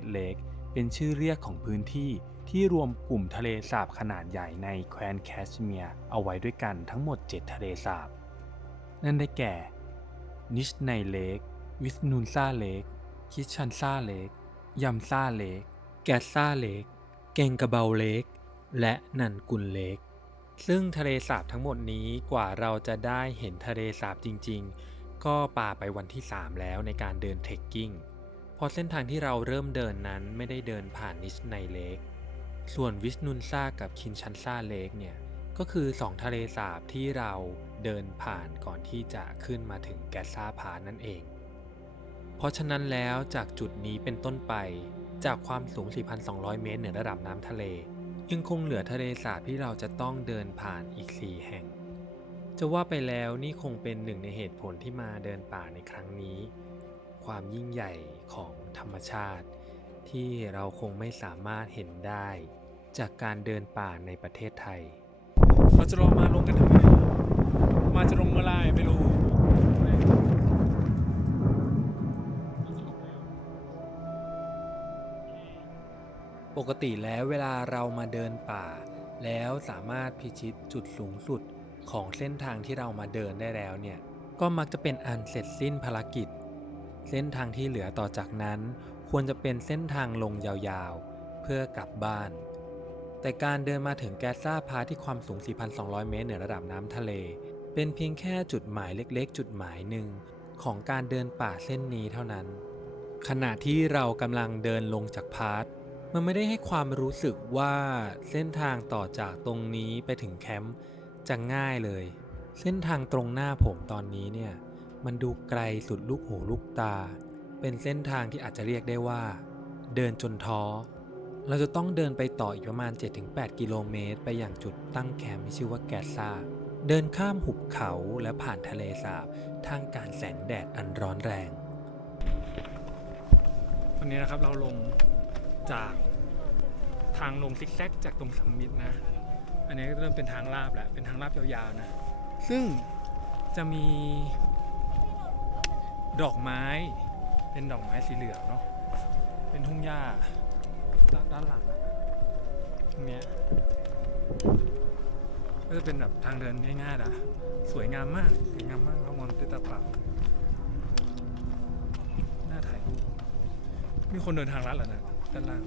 ชเมียร์เกรดเป็นชื่อเรียกของพื้นที่ที่รวมกลุ่มทะเลสาบขนาดใหญ่ในแคว้นแคชเมียร์เอาไว้ด้วยกันทั้งหมด 7 ทะเลสาบ นั่นได้แก่ นิชไนเลก วิสนูนซาเลก คิชันซาเลก ยัมซาเลก แกซาเลก เกงกะเบาเลก และนันกุลเลก ซึ่งทะเลสาบทั้งหมดนี้กว่าเราจะได้เห็นทะเลสาบจริง ๆ ก็ป่าไปวันที่ 3 แล้วในการเดินเทคกิ้ง พราะเส้นทางที่เราเริ่มเดินนั้นไม่ได้เดินผ่านนิชไนเลก ส่วนวิสนุนซากับคินชันซาเลกเนี่ยก็คือ2ทะเลสาบที่เราเดินผ่านก่อนที่จะขึ้นมาถึงแกซาพานั่นเอง เพราะฉะนั้นแล้วจากจุดนี้เป็นต้นไปจากความสูง 4,200 เมตรเหนือระดับน้ำทะเล ยังคงเหลือทะเลสาบที่เราจะต้องเดินผ่านอีก 4 แห่ง จะว่าไปแล้วนี่คงเป็นหนึ่งในเหตุผลที่มาเดินป่าในครั้งนี้ ความยิ่งใหญ่ของธรรมชาติ ที่เราคงไม่สามารถเห็นได้ จากการเดินป่าในประเทศไทย เราจะรอมาลงกันทำไม มาจะลงเมื่อไหรไม่รู้ ปกติแล้วเวลาเรามาเดินป่า แล้วสามารถพิชิตจุดสูงสุดของเส้นทางที่เรามาเดินได้แล้วเนี่ย ก็มักจะเป็นอันเสร็จสิ้นภารกิจ เส้นทางที่เหลือต่อจากนั้นควรจะเป็นเส้นทางลงยาวๆ เพื่อกลับบ้าน แต่การเดินมาถึงแกสซาพาที่ความสูง 4,200 เมตรเหนือระดับน้ำทะเล เป็นเพียงแค่จุดหมายเล็กๆ จุดหมายหนึ่งของการเดินป่าเส้นนี้เท่านั้น ขณะที่เรากำลังเดินลงจากพาร์ทมันไม่ได้ให้ความรู้สึกว่าเส้นทางต่อจากตรงนี้ไปถึงแคมป์จะง่ายเลย เส้นทางตรงหน้าผมตอนนี้เนี่ย มันดูไกลสุดลูกหูลูกตา เป็นเส้นทางที่อาจจะเรียกได้ว่า เดินจนท้อ เราจะต้องเดินไปต่ออีกประมาณ 7-8 กิโลเมตร ไปอย่างจุดตั้งแคมป์ที่ชื่อว่าแกซาเดินข้ามหุบเขาและผ่านทะเลสาบท่ามกลางแสงแดดอันร้อนแรง วันนี้นะครับเราลงจากทางลงซิกแซกจากตรงซัมมิตนะ อันนี้ก็เริ่มเป็นทางลาบแหล้วเป็นทางลาบยาวๆนะ ซึ่งจะมี ดอกไม้ เป็นดอกไม้สีเหลืองเนาะ เป็นทุ่งหญ้าด้านด้านหลังตรงเนี้ยก็จะเป็นแบบทางเดินง่ายๆนะสวยงามมาก สวยงามมากเรามองด้วยตาเปล่าน่าถ่ายรูปมีคนเดินทางลัดเหรอนะด้านล่าง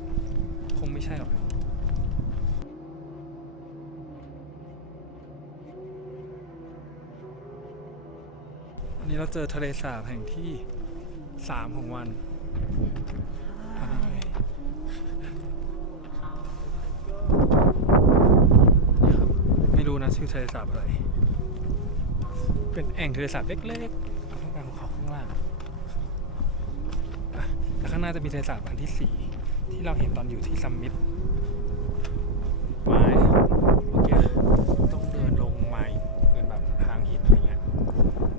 คงไม่ใช่หรอกนะวันนี้ เราเจอทะเลสาบแห่งที่สามของวันไม่รู้นะชื่อทะเลสาบอะไร เป็นแอ่งทะเลสาบเล็กๆข้างกลางของเขาข้างล่างแล้วข้างหน้าจะมีทะเลสาบอันที่4ที่เราเห็นตอนอยู่ที่ซัมมิตไม้เมื่อกี้ต้องเดินลงไม้เป็นแบบทางหินอะไรเงี้ย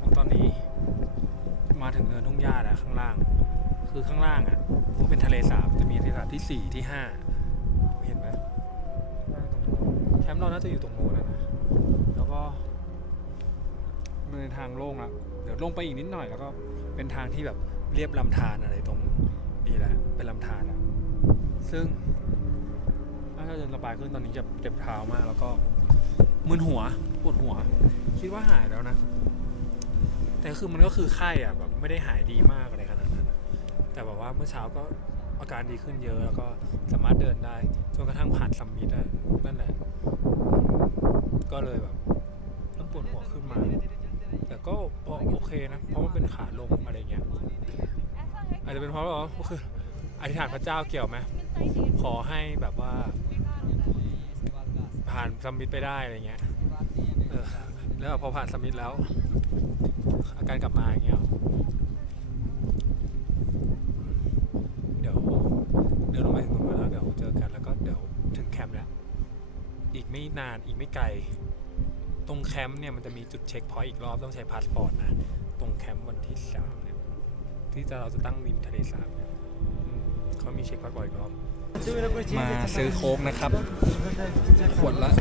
แล้วตอนนี้มาถึงเนินทุ่งหญ้าแล้วข้างล่าง คือข้างล่างอะก็เป็นทะเล ษะที่ 4 ที่ 5 เห็นไหมแคมป์เราน่าจะอยู่ตรงนู้นนะ แล้วก็มันเป็นทางโล่งแล้วเดี๋ยวลงไปอีกนิดหน่อยแล้วก็เป็นทางที่แบบเรียบลำธารอะไรตรงนี้แหละ เป็นลำธารอะซึ่งถ้าจะระบายขึ้นตอนนี้จะเจ็บเท้ามาก แล้วก็มึนหัวปวดหัว คิดว่าหายแล้วนะ แต่คือมันก็คือไข้อะแบบไม่ได้หายดีมากอะไรขนาดนั้นแต่แบบว่าเมื่อเช้าก็ อาการดีขึ้นเยอะแล้วก็สามารถเดินได้จนกระทั่งผ่านซัมมิตอะนั่นแหละ ก็เลยแบบเริ่มปวดหัวขึ้นมา แต่ก็พอโอเคนะ เพราะมันเป็นขาลงอะไรเงี้ยอาจจะเป็นเพราะว่าก็คืออธิษฐานพระเจ้าเกี่ยวไหมขอให้แบบว่า ผ่านซัมมิตไปได้อะไรเงี้ยแล้วพอผ่านซัมมิตแล้ว อาการกลับมาอย่างเงี้ยหรอเดี๋ยว เดินลงมาถึงตรงนั้นแล้วเดี๋ยวเจอกันแล้วก็เดี๋ยวถึงแคมป์แล้ว อีกไม่นานอีกไม่ไกล ตรงแคมป์เนี่ยมันจะมีจุดเช็คพอยต์อีกรอบต้องใช้พาสปอร์ตนะ ตรงแคมป์วันที่สามเนี่ยที่จะเราจะตั้งริมทะเลสาบเนี่ยอืมเขามีเช็คพาสปอร์ตอีกรอบ มาซื้อโค้กนะครับ ขวดละ150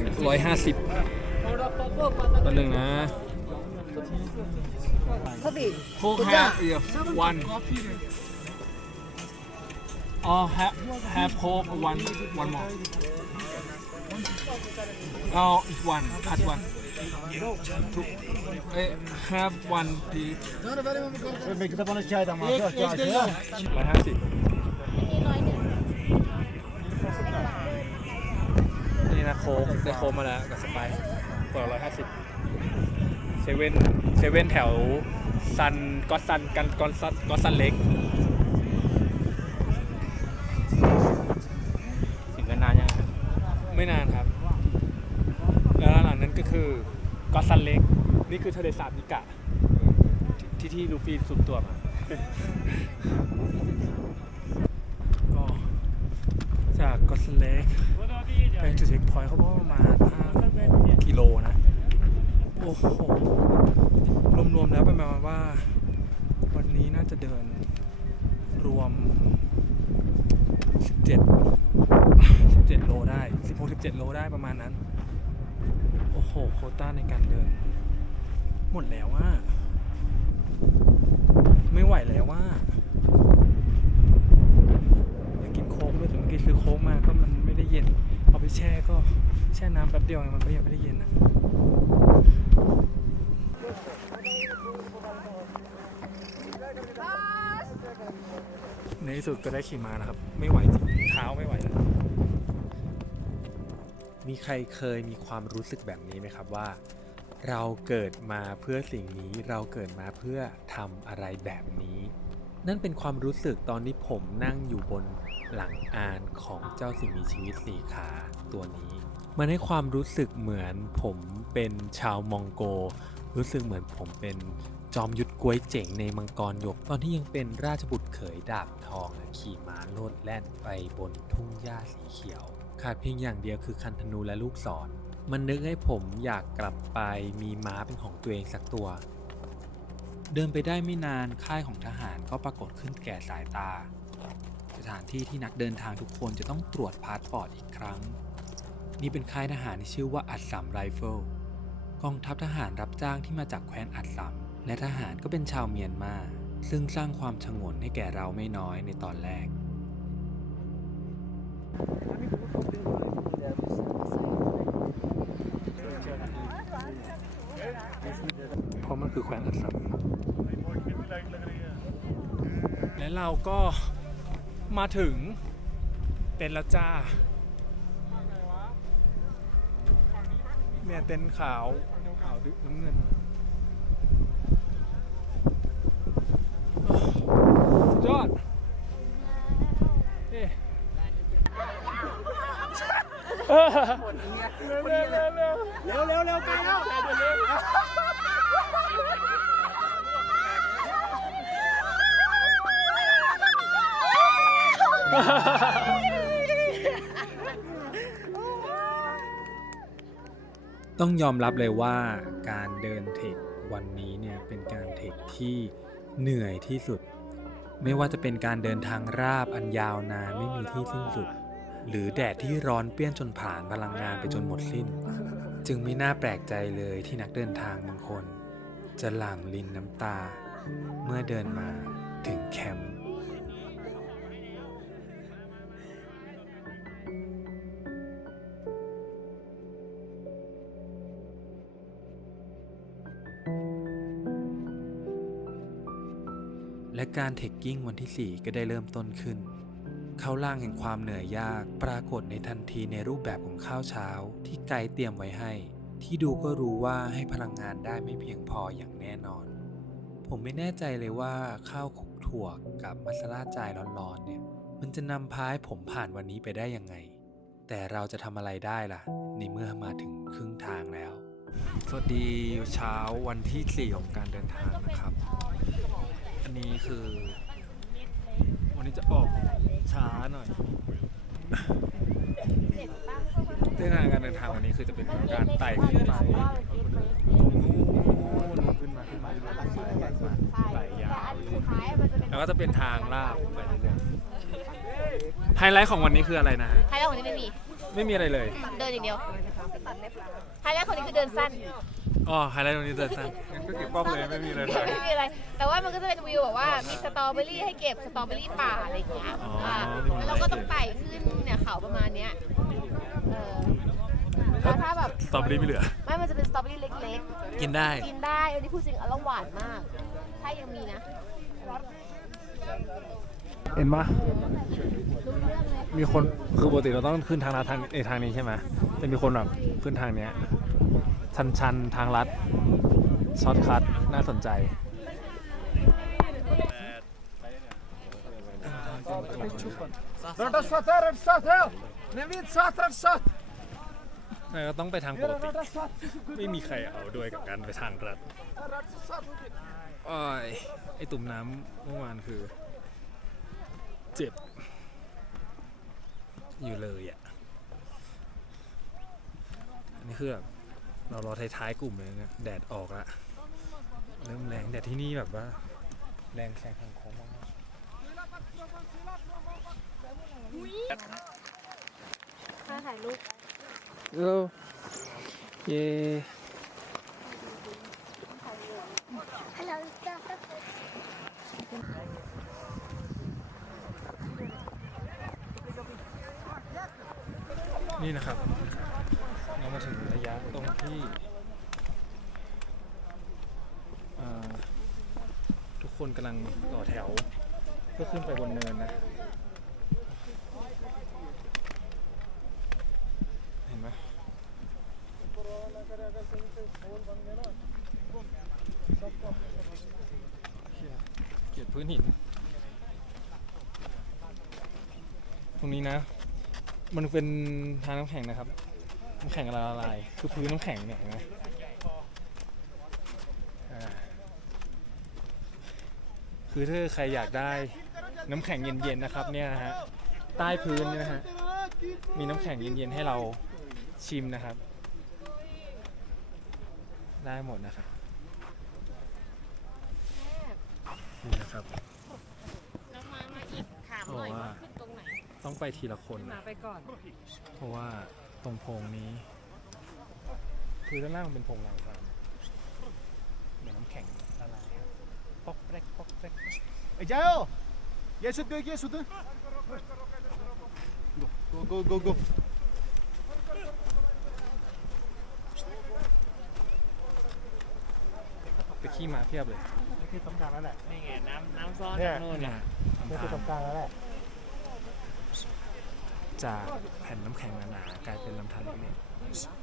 ตัวหนึ่งนะ커피โค้กแฮปเอียวัน Oh, half, half hope, one, one more. Oh, it's one, at one. Two. Eh, have one, please. ไม่กี่ตะปันชายดำมาเยอะจังเลยร้อยห้าสิบนี่นะโค้กได้โค้กมาแล้วกับสไปร์กว่าร้อยห้าสิบเซเว่นเซเว่นแถวซันก็ซันกันก็ซันก็ซันเล็ก คือทะเลสาบนิกะ ที่ที่ลูฟี่สุดตัวมาก็จากก็ซันเล็กไปจุดเช็คพอยต์เขาบอกประมาณ5กิโลนะ โอ้โห รวมๆแล้วประมาณว่า วันนี้น่าจะเดินรวม 17 17 โลได้ 16 17 โลได้ประมาณนั้น โอ้โห โควต้าในการเดิน หมดแล้วว่า ไม่ไหวแล้วว่าอยากกินโค้กด้วยแต่เมื่อกี้ซื้อโค้กมาก็มันไม่ได้เย็น เอาไปแช่ก็แช่น้ำแป๊บเดียวไงมันก็ยังไม่ได้เย็นอะในที่สุดก็ได้ขี่ม้านะครับ ไม่ไหวจริงเท้าไม่ไหวแล้วมีใครเคยมีความรู้สึกแบบนี้ไหมครับว่า เราเกิดมาเพื่อสิ่งนี้เราเกิดมาเพื่อทำอะไรแบบนี้ นั่นเป็นความรู้สึกตอนที่ผมนั่งอยู่บนหลังอานของเจ้าสิ่งมีชีวิตสี่ขาตัวนี้ มันให้ความรู้สึกเหมือนผมเป็นชาวมองโก รู้สึกเหมือนผมเป็นจอมยุทธกวยเจ๋งในมังกรหยกตอนที่ยังเป็นราชบุตรเขยดาบทองขี่ม้าโลดแล่นไปบนทุ่งหญ้าสีเขียว ขาดเพียงอย่างเดียวคือคันธนูและลูกศร มันนึกให้ผมอยากกลับไปมีม้าเป็นของตัวเองสักตัว เดินไปได้ไม่นานค่ายของทหารก็ปรากฏขึ้นแก่สายตา สถานที่ที่นักเดินทางทุกคนจะต้องตรวจพาสปอร์ตอีกครั้ง นี่เป็นค่ายทหารที่ชื่อว่าอัสสัมไรเฟิลกองทัพทหารรับจ้างที่มาจากแคว้นอัสสัมและทหารก็เป็นชาวเมียนมา ซึ่งสร้างความชงนให้แก่เราไม่น้อยในตอนแรกเพ ราะมันคือแคว้นอัสสัมและเราก็มาถึงเต็นท์ล้วจ้าเนี่ยเต็นท์ขาวขาวดึกน้ำเงินโอ้สุดยอดเอ๊ะเร็วเร็วเร็วเร็วเร็วเร็วเร็วไปแล้ว ต้องยอมรับเลยว่าการเดินเทควันนี้เนี่ยเป็นการเทคที่เหนื่อยที่สุด ไม่ว่าจะเป็นการเดินทางราบอันยาวนานไม่มีที่สิ้นสุด หรือแดดที่ร้อนเปรี้ยนจนผ่านพลังงานไปจนหมดสิ้น จึงไม่น่าแปลกใจเลยที่นักเดินทางบางคน จะหลั่งลินน้ำตา เมื่อเดินมาถึงแคมป์ การเทคกิ้งวันที่ 4 ก็ได้เริ่มต้นขึ้น ข้าวล่างแห่งความเหนื่อยยากปรากฏในทันทีในรูปแบบของข้าวเช้า ที่ไกด์เตรียมไว้ให้ ที่ดูก็รู้ว่าให้พลังงานได้ไม่เพียงพออย่างแน่นอน ผมไม่แน่ใจเลยว่าข้าวคุกถั่วกับมัสลาจายร้อนๆเนี่ยมันจะนำพาให้ผมผ่านวันนี้ไปได้ยังไง แต่เราจะทำอะไรได้ล่ะ ในเมื่อมาถึงครึ่งทางแล้ว สวัสดีเช้าวันที่ 4 ของการเดินทางนะครับ อันนี้คือ วันนี้จะออกช้าหน่อยเส้นทางการเดินทางวันนี้คือจะเป็นการไต่ขึ้นไปตรงนู้นขึ้นมาขึ้นมาขึ้นมาไต่ยาวแล้วก็จะเป็นทางลาบไปเรื่อยๆไฮไลท์ของวันนี้คืออะไรนะฮะไฮไลท์ของนี้ไม่มี ไม่มีอะไรเลย เดินอย่างเดียวไฮไลท์ของนี้คือเดินสั้นอ๋อไฮไลท์ตรงนี้เดินสั้นงั้น ก็เก็บกล้องเลยไม่มีอะไรถ่าย ไม่มีอะไร แต่ว่ามันก็จะเป็นวิวแบบว่ามีสตรอเบอรี่ให้เก็บสตรอเบอรี่ป่าอะไรอย่างเงี้ยอ๋ออ่าแล้วเราก็ต้องไต่ขึ้นเนี่ยเขาประมาณเนี้ยเออแล้วถ้าแบบสตรอเบอรี่ไม่เหลือ ไม่มันจะเป็นสตรอเบอรี่เล็กกินได้ ๆ กินได้ อันนี้พูดจริงอร่อยหวานมาก ถ้ายังมีนะ เห็นปะมีคนคือปกติเราต้องขึ้นทางลัดทางเอยทางนี้ใช่ไหมแต่มีคนแบบขึ้นทางเนี้ยชันชันๆทางลัด ช็อตคัทน่าสนใจนี่ก็ต้องไปทางปกติ ไม่มีใครเอาด้วยกับการไปทางรัด Rada sat! อ้อยไอตุ่มน้ำเมื่อวานคือ เจ็บ อยู่เลยอะ อันนี้คือแบบ เรารอท้ายๆกลุ่มเลยนะแดดออกละเริ่มแรงแต่ที่นี่แบบว่า แรงแซงทางโค้งมากถ้าถ่ายรูปเออเย่นี่นะครับเรา มาถึงระยะตรงที่ทุกคนกำลังต่อแถว เพื่อขึ้นไปบนเนินนะ เห็นไหมเกลียดพื้นหิน ตรงนี้นะ มันเป็นทางน้ำแข็งนะครับ น้ำแข็งละลาย คือพื้นน้ำแข็งเนี่ยเห็นไหมอ่าคือถ้าใครอยากได้น้ำแข็งเย็นๆนะครับเนี่ยนะฮะใต้พื้นเนี่ยนะฮะมีน้ำแข็งเย็นๆให้เราชิมนะครับ ได้หมดนะครับนี่นะครับน้องมามาอีกถามหน่อยเพราะว่าว่าขึ้นตรงไหน ต้องไปทีละคนมานะไปก่อน เพราะว่า ตรงโพรงนี้ คือด้านล่างมันเป็นโพรงลางฟางเหมือนน้ำแข็งละลายครับปอกแรกปอกแรก Ejao! Ge sut, ge sut! Go, go, go, go! ไปขี้มาเพียบเลยนี่ตรงกลางแล้วแหละนี่ไงน้ำน้ำซ้อนเนี่ยจากนู่นเนี่เนี่ยยทำนี่คือตรทางงกลางแล้วแหละ จากแผ่นน้ำแข็งหนาๆกลายเป็นลำธารเล็กๆ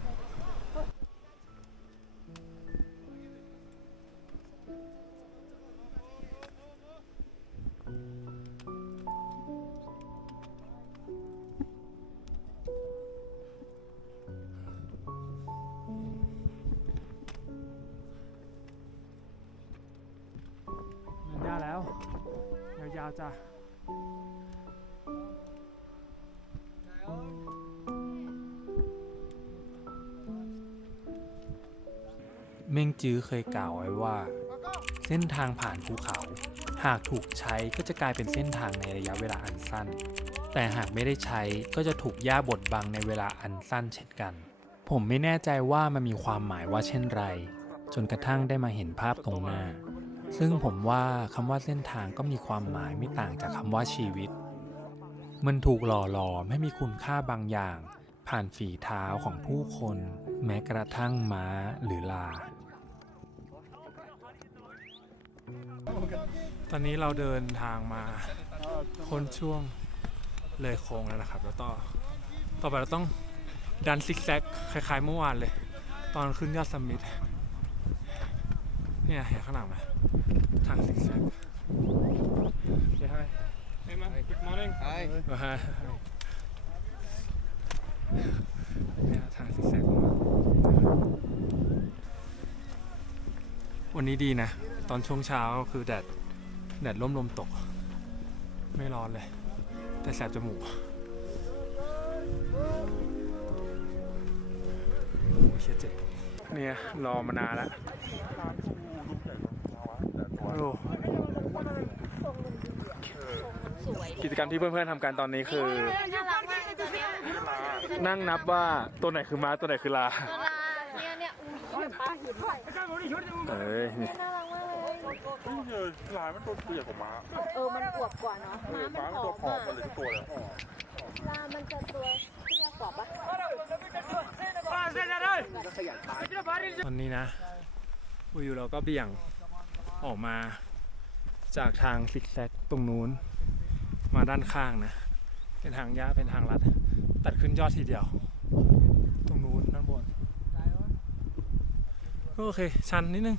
เส้นทางผ่านภูเขา หากถูกใช้ก็จะกลายเป็นเส้นทางในระยะเวลาอันสั้น แต่หากไม่ได้ใช้ก็จะถูกย่าบดบังในเวลาอันสั้นเช่นกัน ผมไม่แน่ใจว่ามันมีความหมายว่าเช่นไร จนกระทั่งได้มาเห็นภาพตรงหน้า ซึ่งผมว่าคำว่าเส้นทางก็มีความหมายไม่ต่างจากคำว่าชีวิต มันถูกหล่อหลอมให้มีคุณค่าบางอย่าง ผ่านฝีเท้าของผู้คน แม้กระทั่งม้าหรือลา ตอนนี้เราเดินทางมาพ้นช่วงเลยโค้งแล้วนะครับ แล้วต่อต่อไปเราต้องดันซิกแซกคล้ายๆเมื่อวานเลย ตอนขึ้นยอดสมมิธเนี่ยเห็นข้างหลังไหมทางซิกแซกเดี๋ยวให้ Hey man, good morning. Hi. เนี่ยทางซิกแซก วันนี้ดีนะ ตอนช่วงเช้าคือแดดแดดร่มลมตก ไม่ร้อนเลย แต่แสบจมูกโอ้ยเชี่ยเจ็บเนี่ยรอมานานแล้วโอ้สวยกิจกรรมที่เพื่อนๆทำกันตอนนี้คือน่ารักมากเลยตัวเนี้ยนั่งนับว่าตัวไหนคือม้าตัวไหนคือลาตัวลาเนี่ยเนี่ยอุ้ยป้า หินหน่อย เอ้ยนี่น่ารักมากเลยเออลายมันตัวเปียกกว่าม้าเออมันอวบกว่าเนาะม้ามันมันตัอวมผอมมันเลยทุกตัวเลยลามันจะตัวเตี้ยกว่าปะตอนนี้นะวิวเราก็เบี่ยงออกมาจากทางซิกแซกตรงนู้น มาด้านข้างนะ เป็นทางยาเป็นทางลัด ตัดขึ้นยอดทีเดียว ตรงนู้นด้านบน ก็ โอเค ชันนิดนึง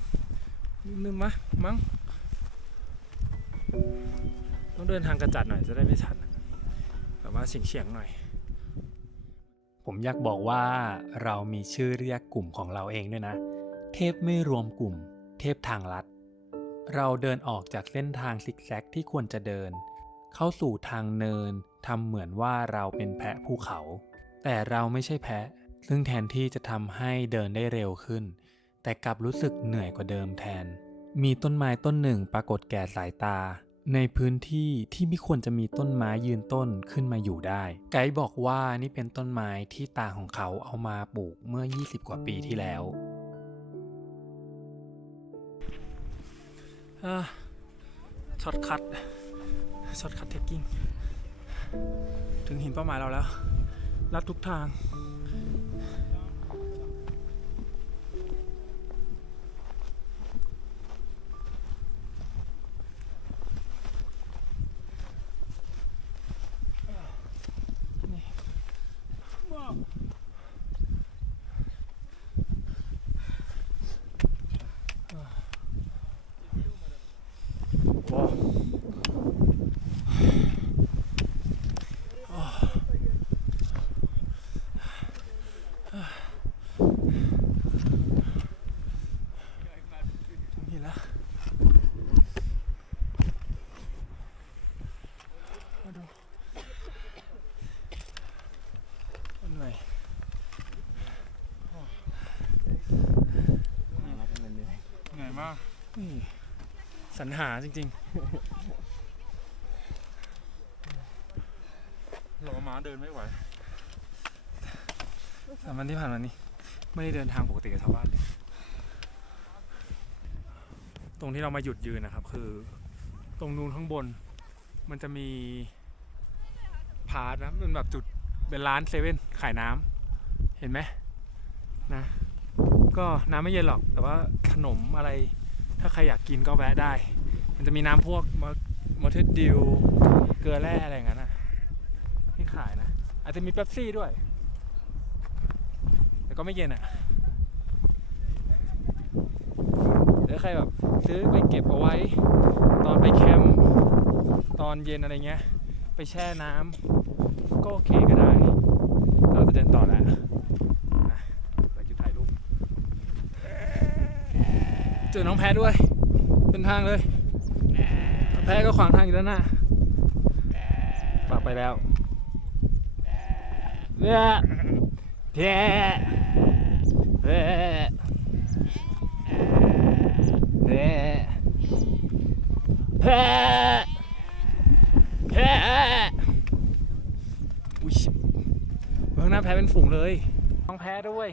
นิดนึงมะมั้ง ต้องเดินทางกระจัดหน่อยจะได้ไม่ชันแบบว่าเฉียงๆหน่อย ผมอยากบอกว่าเรามีชื่อเรียกกลุ่มของเราเองด้วยนะ เทพไม่รวมกลุ่ม เทพทางลัด เราเดินออกจากเส้นทางซิกแซกที่ควรจะเดิน เข้าสู่ทางเนินทำเหมือนว่าเราเป็นแพะภูเขา แต่เราไม่ใช่แพะ ซึ่งแทนที่จะทำให้เดินได้เร็วขึ้น แต่กลับรู้สึกเหนื่อยกว่าเดิมแทน มีต้นไม้ต้นหนึ่งปรากฏแก่สายตา ในพื้นที่ที่ไม่ควรจะมีต้นไม้ยืนต้นขึ้นมาอยู่ได้ ไกด์บอกว่านี่เป็นต้นไม้ที่ตาของเขาเอามาปลูกเมื่อ 20 กว่าปีที่แล้วช็อตคัทช็อตคัทเทคกิ้งถึงหินเป้าหมายเราแล้วลัดทุกทาง ว้าวถึงหินแล้วมาดูเหนื่อยเหนื่อยมากนี่ สรรหาจริงๆ เราม้าเดินไม่ไหวสามวันที่ผ่านมานี้ ไม่ได้เดินทางปกติกับชาวบ้านเลย ตรงที่เรามาหยุดยืนนะครับ คือ ตรงนู้นข้างบน มันจะมีพาร์ทนะเป็นแบบจุดเป็นร้านเซเว่นขายน้ำเห็นไหมนะ ก็น้ำไม่เย็นหรอกแต่ว่าขนมอะไร ถ้าใครอยากกินก็แวะได้ มันจะมีน้ำพวกมอเทสดิวเกลือแร่อะไรอย่างนั้นอะที่ขายนะ อาจจะมีเป๊ปซี่ด้วย แต่ก็ไม่เย็นอะหรือใครแบบซื้อไปเก็บเอาไว้ ตอนไปแคมป์ตอนเย็นอะไรเงี้ย ไปแช่น้ำก็โอเคก็ได้ เราจะเดินต่อแล้วอะไปจุดถ่ายรูป เจอน้องแพ้ด้วย เป็นทางเลยน้องแพ้ก็ขวางทางอยู่ด้านหน้าปากไปแล้วเนี่ยแพ้แพ้แพ้แพ้แพ้อุ้ยชิบเบื้องหน้าแพ้เป็นฝูงเลย น้องแพ้ด้วย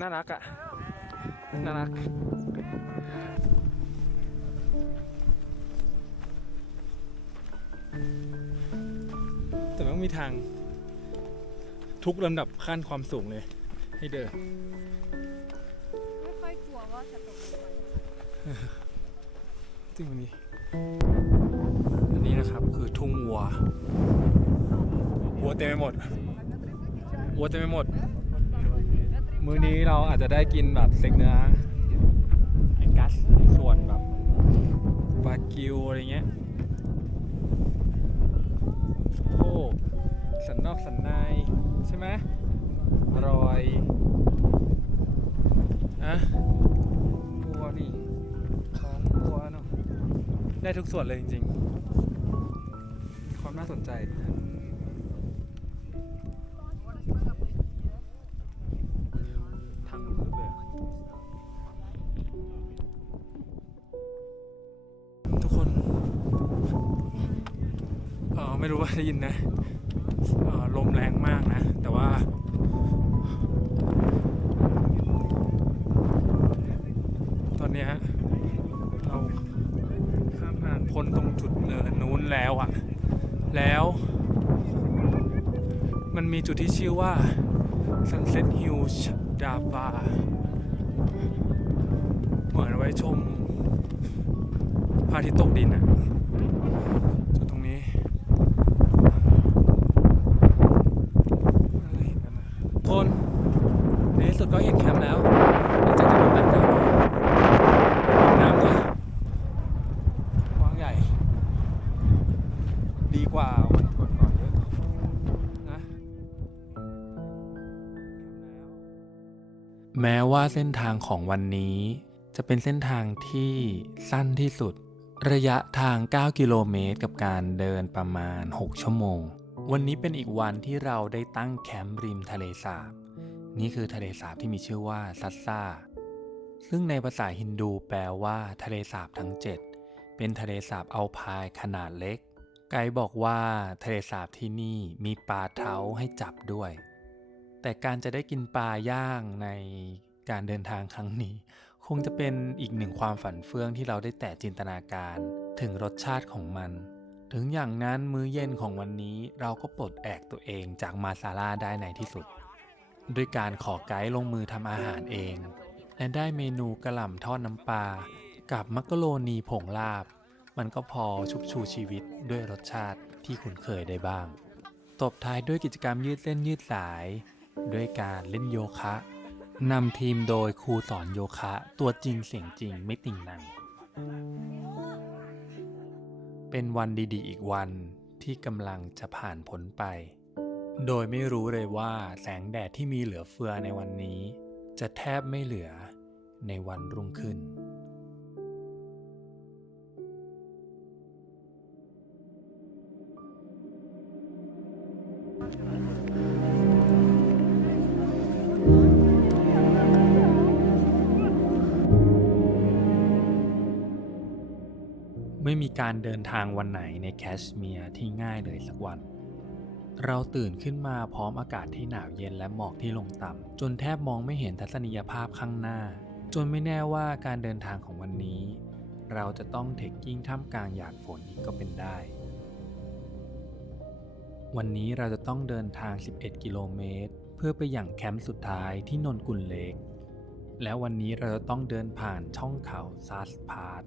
น่ารักอะน่ารักแต่มันมีทางทุกลำดับขั้นความสูงเลย ให้เดิน ไม่ค่อยกลัวว่าจะตกลงไปจริงวันนี้ อันนี้นะครับคือทุ่งวัว วัวเต็มไปหมด วัวเต็มไปหมดมื้อนี้ เราอาจจะได้กินแบบสเต็กเนื้อแองกัสส่วนแบบบากิวอะไรเงี้ยโอ้สันนอกสันในใช่ไหมอร่อยอะวัวนี่ของวัวเนาะได้ทุกส่วนเลยจริงๆ ความน่าน่าสนใจ ไม่รู้ว่าได้ยินนะลมแรงมากนะ แต่ว่า ตอนนี้เราข้ามผ่านพ้นตรงจุดเนินนู้นแล้วอะแล้ว มันมีจุดที่ชื่อว่า Sunset Hill ดาบาเหมือนไว้ชมพระอาทิตย์ตกดินอะ เส้นทางของวันนี้ จะเป็นเส้นทางที่สั้นที่สุด ระยะทาง 9 กิโลเมตร กับการเดินประมาณ 6 ชั่วโมง วันนี้เป็นอีกวันที่เราได้ตั้งแคมป์ริมทะเลสาบ นี่คือทะเลสาบที่มีชื่อว่าซัตซาซึ่งในภาษาฮินดูแปลว่า ทะเลสาบทั้ง 7 เป็นทะเลสาบอัลพายขนาดเล็ก ไกด์บอกว่าทะเลสาบที่นี่มีปลาเท้าให้จับด้วย แต่การจะได้กินปลาย่างใน การเดินทางครั้งนี้ คงจะเป็นอีกหนึ่งความฝันเฟื่องที่เราได้แต่จินตนาการ ถึงรสชาติของมัน ถึงอย่างนั้นมื้อเย็นของวันนี้เราก็ปลดแอกตัวเองจากมาซาล่าได้ในที่สุด ด้วยการขอไกด์ลงมือทำอาหารเอง และได้เมนูกระหล่ำทอดน้ำปลากับมักกะโรนีผงลาบ มันก็พอชุบชูชีวิตด้วยรสชาติที่คุ้นเคยได้บ้าง ตบท้ายด้วยกิจกรรมยืดเส้นยืดสาย ด้วยการเล่นโยคะ นำทีมโดยครูสอนโยคะ ตัวจริงเสียงจริงไม่ติ่งหนัง เป็นวันดีๆ อีกวันที่กำลังจะผ่านพ้นไป โดยไม่รู้เลยว่าแสงแดดที่มีเหลือเฟือในวันนี้ จะแทบไม่เหลือในวันรุ่งขึ้นไม่ การเดินทางวันไหนในแคชเมียร์ที่ง่ายเลยสักวัน เราตื่นขึ้นมาพร้อมอากาศที่หนาวเย็นและหมอกที่ลงต่ำจนแทบมองไม่เห็นทัศนียภาพข้างหน้า จนไม่แน่ว่าการเดินทางของวันนี้ เราจะต้องเทคกิ้งท่ามกลางหยาดฝนอีกก็เป็นได้ วันนี้เราจะต้องเดินทาง 11 กิโลเมตร เพื่อไปอย่างแคมป์สุดท้ายที่นนกุลเลกแล้ววันนี้เราจะต้องเดินผ่านช่องเขาซัสพาร์ท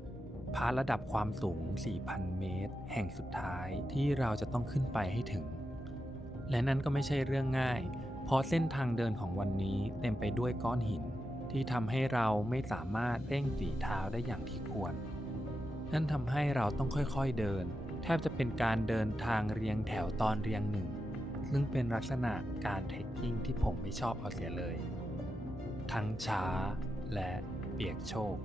พาร์ทระดับความสูง 4,000 เมตร แห่งสุดท้ายที่เราจะต้องขึ้นไปให้ถึง และนั่นก็ไม่ใช่เรื่องง่าย เพราะเส้นทางเดินของวันนี้เต็มไปด้วยก้อนหิน ที่ทำให้เราไม่สามารถเร่งฝีเท้าได้อย่างที่ควร นั่นทำให้เราต้องค่อยๆเดิน แทบจะเป็นการเดินทางเรียงแถวตอนเรียงหนึ่ง ซึ่งเป็นลักษณะการเทคกิ้งที่ผมไม่ชอบเอาเสียเลย ทั้งช้าและเปียกโชก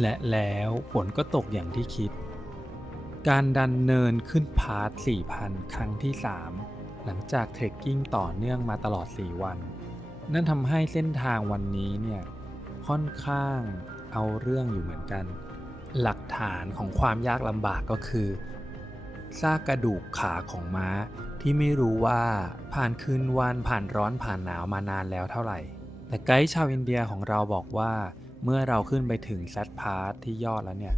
และแล้วฝนก็ตกอย่างที่คิด การดันเนินขึ้นพาร์ท4,000 ครั้งที่ 3 หลังจากเทรคกิ้งต่อเนื่องมาตลอด 4 วัน นั่นทำให้เส้นทางวันนี้เนี่ยค่อนข้างเอาเรื่องอยู่เหมือนกัน หลักฐานของความยากลำบากก็คือซากกระดูกขาของม้าที่ไม่รู้ว่าผ่านคืนวันผ่านร้อนผ่านหนาวมานานแล้วเท่าไหร่ แต่ไกด์ชาวอินเดียของเราบอกว่า เมื่อเราขึ้นไปถึงแซดพาร์ทที่ยอดแล้วเนี่ย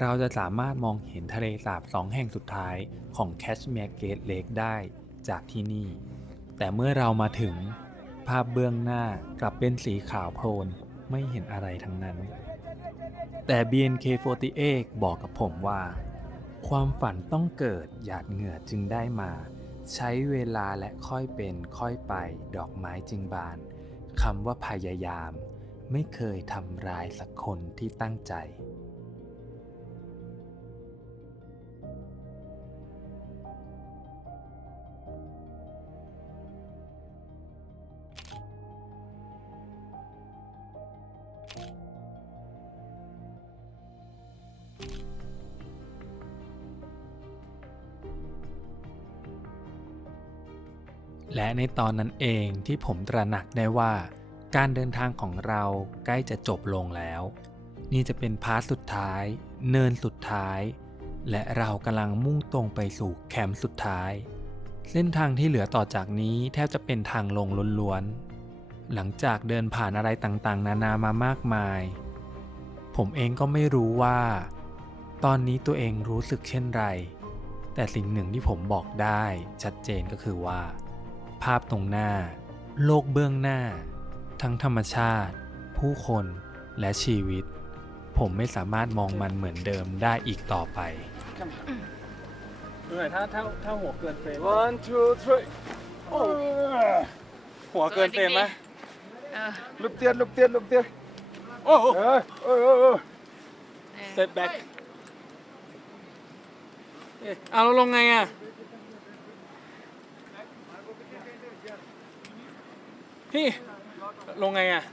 เราจะสามารถมองเห็นทะเลสาบสองแห่งสุดท้ายของแคชเมียร์เกตเลกได้จากที่นี่ แต่เมื่อเรามาถึงภาพเบื้องหน้ากลับเป็นสีขาวโพลนไม่เห็นอะไรทั้งนั้น แต่ BNK48 บอกกับผมว่า ความฝันต้องเกิดหยาดเหงื่อจึงได้มา ใช้เวลาและค่อยเป็นค่อยไป ดอกไม้จึงบานคำว่าพยายาม ไม่เคยทำร้ายสักคนที่ตั้งใจ และในตอนนั้นเองที่ผมตระหนักได้ว่า การเดินทางของเราใกล้จะจบลงแล้ว นี่จะเป็นพาร์ทสุดท้าย เนินสุดท้าย และเรากำลังมุ่งตรงไปสู่แคมป์สุดท้าย เส้นทางที่เหลือต่อจากนี้แทบจะเป็นทางลงล้วนๆ หลังจากเดินผ่านอะไรต่างๆ นานามามากมาย ผมเองก็ไม่รู้ว่า ตอนนี้ตัวเองรู้สึกเช่นไร แต่สิ่งหนึ่งที่ผมบอกได้ชัดเจนก็คือว่า ภาพตรงหน้า โลกเบื้องหน้า ทั้งธรรมชาติ ผู้คนและชีวิต ผมไม่สามารถมองมันเหมือนเดิมได้อีกต่อไป ดูหน่อยถ้าถ้าถ้าหัวเกินเฟรม One, two, three. หัวเกินเฟรมไหมเออ Lục tiền, lục tiền, lục tiền. โอ้โห Ơi, ơi, ơi, ơi. เซตแบ็กเอาแล้วลงไงอะ พี่ ลงไงอะ